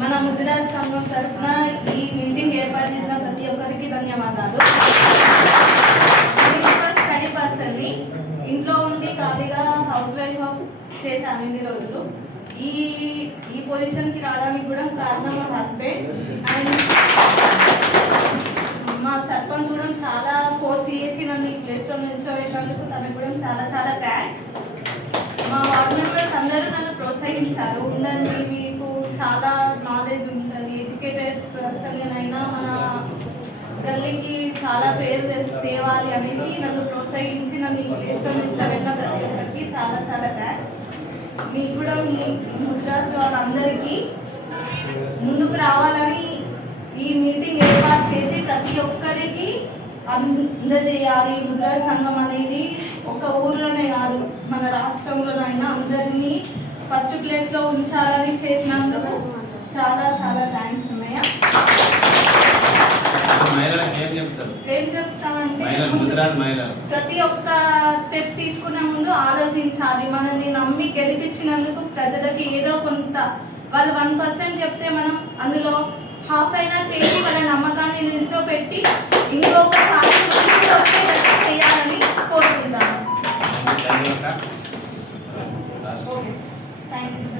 మన ముద్రాజ్ సంఘం తరఫున ఈ మీటింగ్ ఏర్పాటు చేసిన ప్రతి ఒక్కరికి ధన్యవాదాలు. స్టడీ పర్సన్ని ఇంట్లో ఉండి ఖాళీగా హౌస్ వైఫ్ చేశాను ఇన్ని రోజులు. ఈ ఈ పొజిషన్కి రావడానికి కూడా కారణం మా హస్బెండ్ అండ్ మా సర్పంచ్ కూడా చాలా ఫోర్స్ చేసి నన్ను ఈ ప్లేస్లో నిల్చోయేటందుకు తనకు కూడా చాలా చాలా థ్యాంక్స్ మా వార్డు మెంబర్స్ అందరూ నన్ను ప్రోత్సహించారు. చాలా నాలెడ్జ్ ఉంటుంది ఎడ్యుకేటెడ్ పర్సన్గానైనా మన గల్లీకి చాలా పేరు తేవాలి అనేసి నన్ను ప్రోత్సహించి నన్ను ఈ ప్లేస్లో ప్రతి ఒక్కరికి చాలా చాలా థ్యాంక్స్ మీకు కూడా మీ ముద్రాజ్ వాళ్ళందరికీ ముందుకు రావాలని ఈ మీటింగ్ ఏర్పాటు చేసి ప్రతి ఒక్కరికి అందజేయాలి. ముద్రా సంఘం అనేది ఒక ఊర్లోనే కాదు మన రాష్ట్రంలోనైనా అందరినీ ఫస్ట్ ప్లేస్లో ఉంచాలని చేసినందుకు చాలా చాలా థ్యాంక్స్ మహిళలకు ఏం చెప్తామంటే ప్రతి ఒక్క స్టెప్ తీసుకునే ముందు ఆలోచించాలి. మనల్ని నమ్మి గెలిపించినందుకు ప్రజలకి ఏదో కొంత వాళ్ళు వన్ పర్సెంట్ చెప్తే మనం అందులో హాఫ్ అయినా చేసి వాళ్ళ నమ్మకాన్ని నిల్చోపెట్టి ఇంకొకసారి and